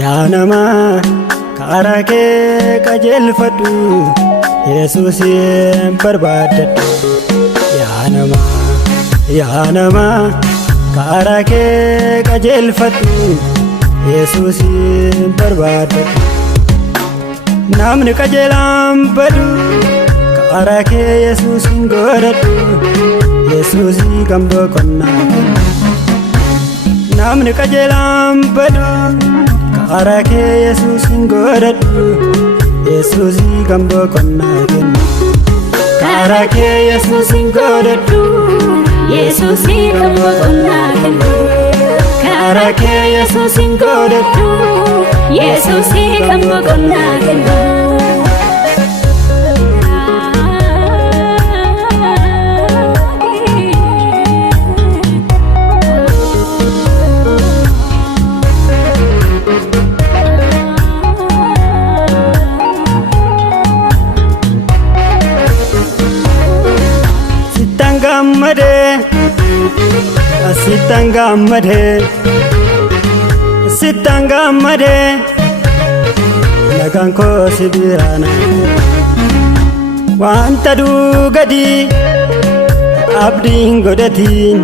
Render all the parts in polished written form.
Yaanama karaa kee qajeelfadhu Yesuusin barbaadadhu. Yaanama karaa kee qajeelfadhu Yesuusin barbaadadhu. Namni qajeelaan badu karaa kee Yesuusin godhadhu Yesuusii kan boqonnaa kennu. Namni qajeelaan badu karaa kee Yesuusin godhadhu Yesuusii kan boqonnaa kennu. Karaa kee Yesuusin godhadhu Yesuusii kan boqonnaa kennu. Karaa kee Yesuusin godhadhu Yesuusii kan boqonnaa kennu. Sittangammade nagaan koo si biraana wanta dhugadi abdiin godhatiin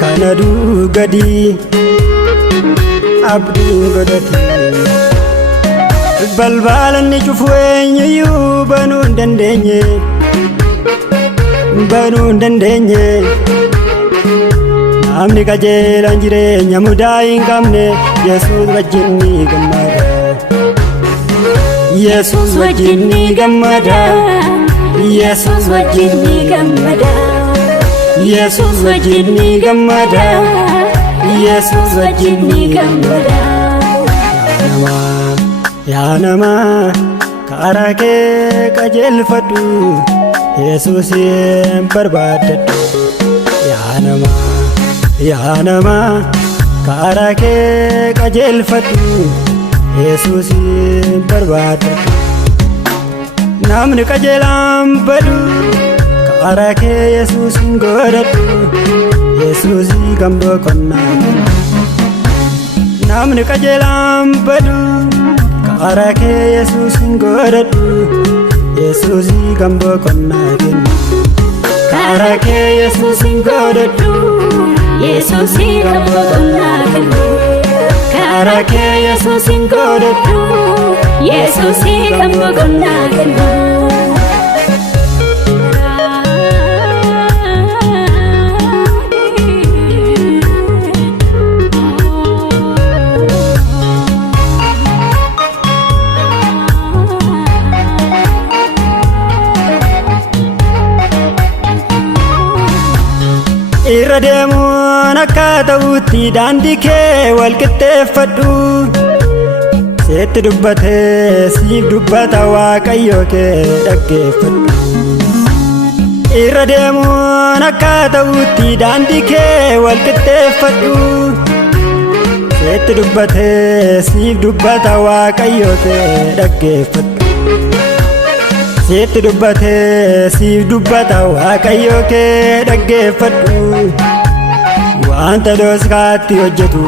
kana dhugadi abdiin godhatiin. Balbalanni cufu eenyuyyuu banuu hin dandeenye. Namni qajeelaan jireenya mudaa hin qabne Yesuus wajjin ni gammada. Yesuus wajjin ni gammada. Yesuus wajjin ni gammada. Yesuus wajjin ni gammada. Yesuus wajjin ni gammada. Yaanama karaa kee qajeelfadhu Yesuusin barbaadadhu. Yaanama karaa kee qajeelfadhu Yesuusin barbaadadhu. Namni qajeelaan badu karaa kee Yesuusin godhadhu Yesuusii kan boqonnaa kennu. Namni qajeelaan badu karaa kee Yesuusin godhadhu Yesuusii kan boqonnaa kennu. Karaa kee Yesuusin godhadhu Yesuusii kan boqonnaa kennu. Karaa kee Yesuusin godhadhu Yesuusii kan boqonnaa kennu. Irra deemuun akka ta'utti daandii kee wal qixxeeffadhu. Seetti dubbatee siif dubbata Waaqayyo kee dhaggeeffadhu. Irra deemuun akka ta'utti daandii kee wal qixxeeffadhu. Seetti dubbatee siif dubbata Waaqayyo kee dhaggeeffadhu. Seetti dubbatee siif dubbata Waaqayyo kee dhaggeeffadhu. Wanta dooskaatti hojjetu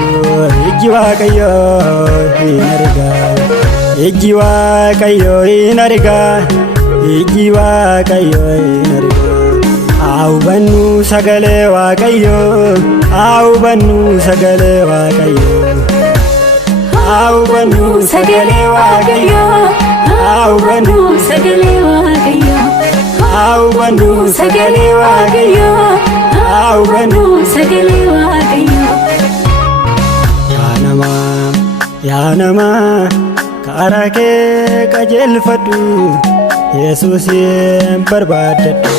ijji Waaqayyoo hin arga. Ijji Waaqayyoo hin arga. Ijji Waaqayyoo hin arga. Haa hubannu sagalee Waaqayyoo. Haa hubannu sagalee Waaqayyoo. Haa hubannu sagalee Waaqayyoo. Haa hubannu sagalee Waaqayyoo. Haa hubannu sagalee Waaqayyoo. Haa hubannu sagalee Waaqayyoo. Yaanama karaa kee qajeelfadhu Yesuusin barbaadadhu.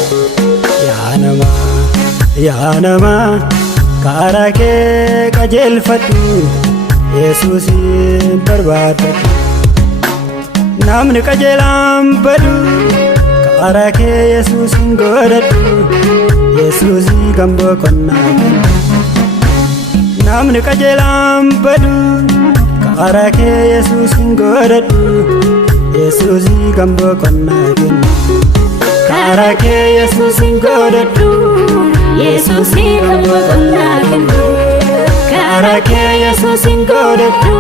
Yaanama karaa kee qajeelfadhu Yesuusin barbaadadhu. Namni qajeelaan badu karaa kee Yesuusin godhadhu Yesuusii kan boqonnaa kennu. Namni qajeelaan badu karaa kee Yesuusin godhadhu Yesuusii kan boqonnaa kennu. Karaa kee Yesuusin godhadhu Yesuusii kan boqonnaa kennu. karaa kee Yesuusin godhadhu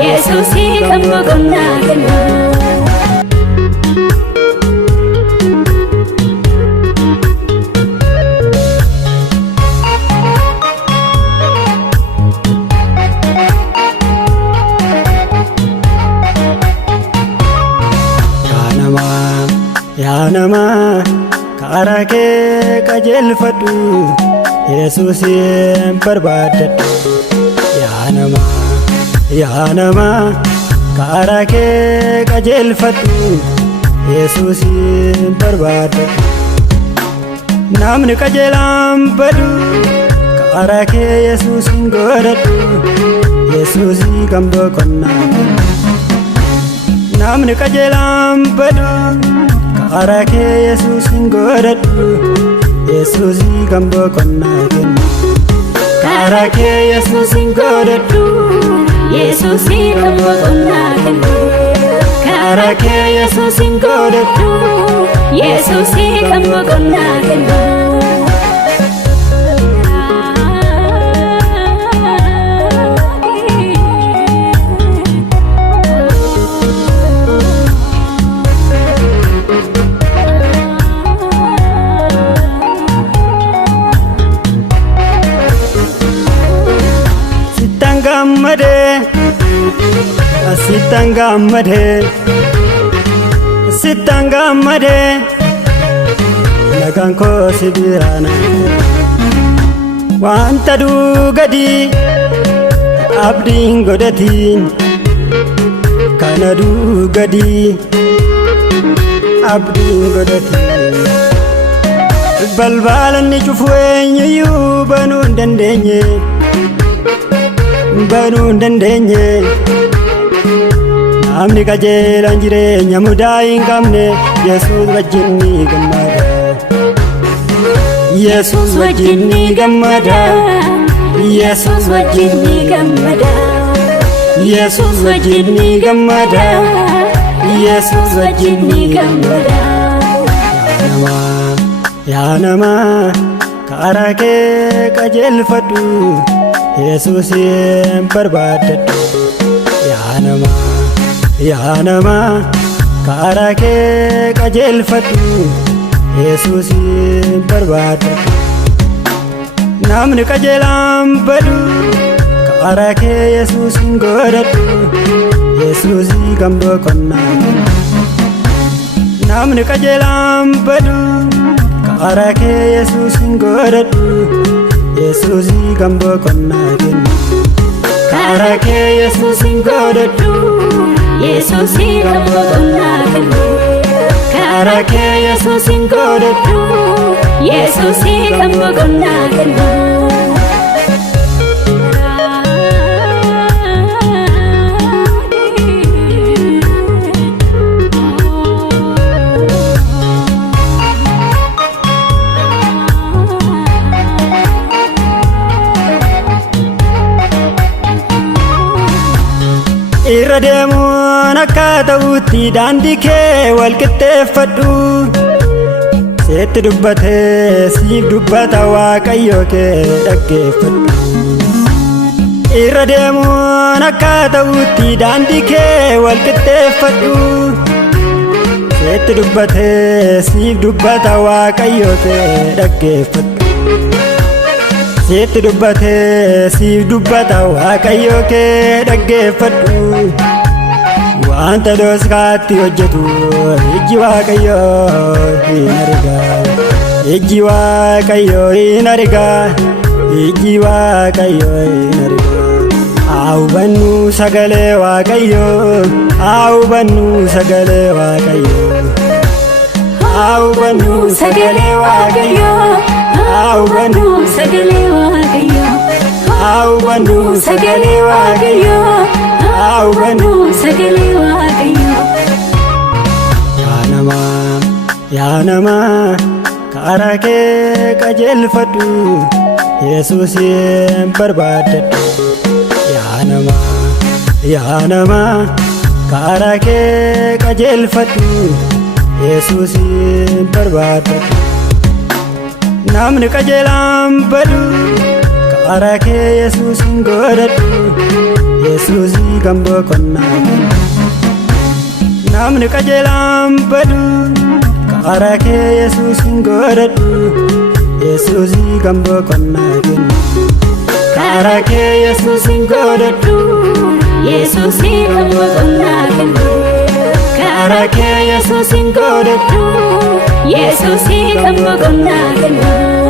Yesuusii kan boqonnaa kennu. Yaa namaa karaa kee qajeelfadhu Yesuusin barbaadadhu. Yaa namaa karaa kee qajeelfadhu Yesuusin barbaadadhu. Namni qajeelaan badu karaa kee Yesuusin godhadhu Yesuusii kan boqonnaa kennu. Namni qajeelaan badu karaa kee Yesuusin godhadhu Yesuusii kan boqonnaa kennu. Karaa kee Yesuusin godhadhu Yesuusii kan boqonnaa kennu. Karaa kee Yesuusin godhadhu Yesuusii kan boqonnaa kennu. Sittan gammadee nagaan koo si biraana. Wanta gadi abdiin godhatiin kana gadi abdiin godhatiin. Balbalanni cufu eenyuyyuu banuu hin dandeenye. Namni qajeelaan jireenya mudaa hin qabne Yesuus wajjin ni gammada. Yesuus wajjin ni gammada. Yesuus wajjin ni gammada. Yesuus wajjin ni gammada. Yesuus wajjin ni gammada. Yaa namaa karaa kee qajeelfadhu Yesuusin barbaadadhu. Yaa namaa karaa kee qajeelfadhu Yesuusin barbaadadhu. Namni qajeelaan badu karaa kee Yesuusin godhadhu Yesuusii kan boqonnaa kennu. Namni qajeelaan badu karaa kee Yesuusin godhadhu Yesuusii kan boqonnaa kennu. Karaa kee Yesuusin godhadhu Yesuusii kan boqonnaa kennu. Karaa kee Yesuusin godhadhu Yesuusii kan boqonnaa kennu. Irra deemuun akka ta'utti daandii kee wal qixxeeffadhu. Seetti dubbatee siif dubbata Waaqayyo kee dhaggeeffadhu. Irra deemuun akka ta'utti daandii kee wal qixxeeffadhu. Seetti dubbatee siif dubbata Waaqayyo kee dhaggeeffadhu. Seetti dubbatee siif dubbata Waaqayyo kee dhaggeeffadhu. Wanta dooskaatti hojjetu ijji Waaqayyo hin arga. Ijji Waaqayyo hin arga. Ijji Waaqayyo hin arga. Haa hubannu sagalee Waaqayyo. Haa hubannu sagalee Waaqayyo. Haa hubannu sagalee Waaqayyo. Haa hubannu sagalee Waaqayyo. Haa hubannu sagalee Waaqayyo. Haa hubannu sagalee Waaqayyo. Yaa namaa karaa kee qajeelfadhu Yesuusin barbaadadhu. Yaa namaa karaa kee qajeelfadhu Yesuusin barbaadadhu. Namni qajeelaan badu Arake Yesus godhadhu Yesus gambo konnaa namni qajeelaan badu Arake Yesus godhadhu Yesus gambo konnaa Arake Yesus godhadhu Yesus gambo konnaa Arake Yesus godhadhu Yesus gambo konnaa